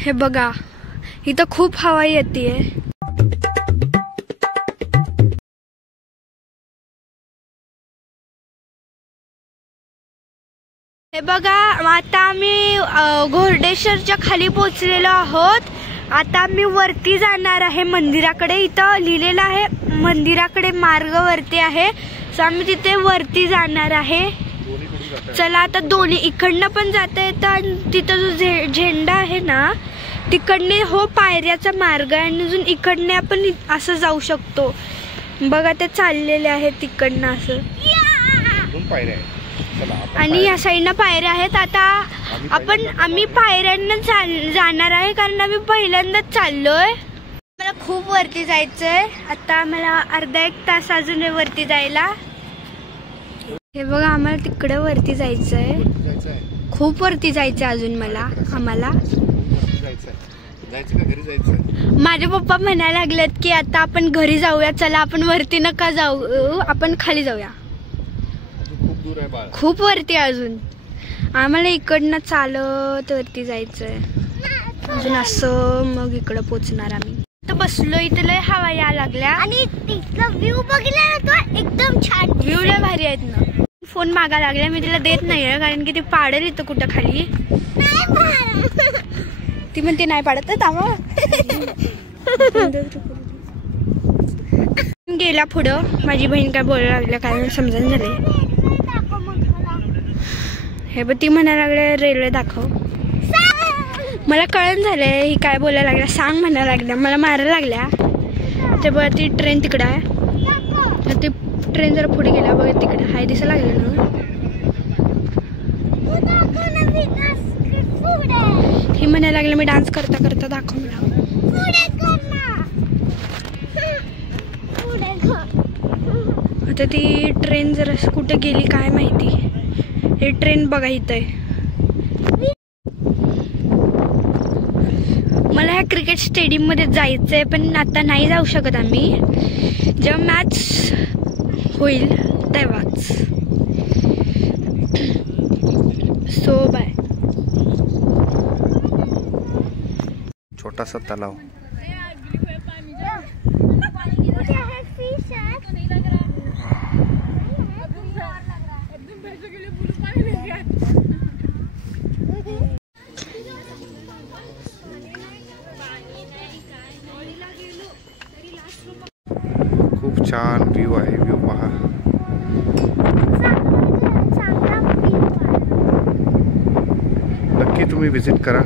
हे बघा, इथं खूप हवा येतेय. हे बघा, आता आम्ही घोरडेश्वरच्या खाली पोहोचलेलो आहोत. आता आम्ही वरती जाणार आहे मंदिराकडे. इथं लिहिलेलं आहे मंदिराकडे मार्ग वरती आहे. सो आम्ही तिथे वरती जाणार आहे. चला आता दोन्ही इकडनं पण जाता येतं आणि तिथं जो झेंडा आहे ना तिकडने हो पायऱ्याचा मार्ग आहे आणि अजून इकडने आपण असं जाऊ शकतो. बघा ते चाललेले आहेत तिकडनं असं. आणि या साईडनं पायऱ्या आहेत. आता आम्ही पायऱ्यांना जाणार आहे कारण आम्ही पहिल्यांदाच चाललोय. मला खूप वरती जायचंय. आता मला अर्धा एक तास अजून वरती जायला. हे बघा, आम्हाला तिकडे वरती जायचंय. खूप वरती जायचंय अजून आम्हाला. माझे पप्पा म्हणायला लागलेत की आता आपण घरी जाऊया. चला आपण वरती नका जाऊ, आपण खाली जाऊया. खूप वरती अजून आम्हाला इकडनं चालत वरती जायचंय अजून असं. मग इकडं पोचणार आम्ही. तर बसलो इथे, लय हवा यायला लागल्या आणि तिथला व्ह्यू बघितला ना तो एकदम छान. व्ह्यू लय भारी आहेत ना. फोन मागा लागला, मी तिला देत नाहीये कारण की ती पाडेल इथं कुठं खाली. ती म्हणते नाही पाडत तावा. गेला पुढं. माझी बहीण काय बोलायला लागल्या कारण समजून झाले. हे बघ, ती म्हणायला लागले रेल्वे दाखव. मला कळण झालंय ही काय बोलायला लागल्या. सांग म्हणायला लागल्या, मला मारायला लागल्या. ते बघ ती ट्रेन तिकडं आहे. ती ट्रेन जरा पुढे गेला बघ, तिकडे हाय दिसायला लागलं ना. ही म्हणायला लागलं मी डान्स करता करता दाखव मला. आता ती ट्रेन जरा कुठे गेली काय माहिती. हे ट्रेन बघा इथं आहे. मला ह्या क्रिकेट स्टेडियम मध्ये जायचंय पण आता नाही जाऊ शकत आम्ही. जेव्हा मॅच होईल तेव्हाच. So bye. छोटासा तलाव. खूप छान व्ह्यू आहे. व्ह्यू पहा. नक्की तुम्ही विजिट करा.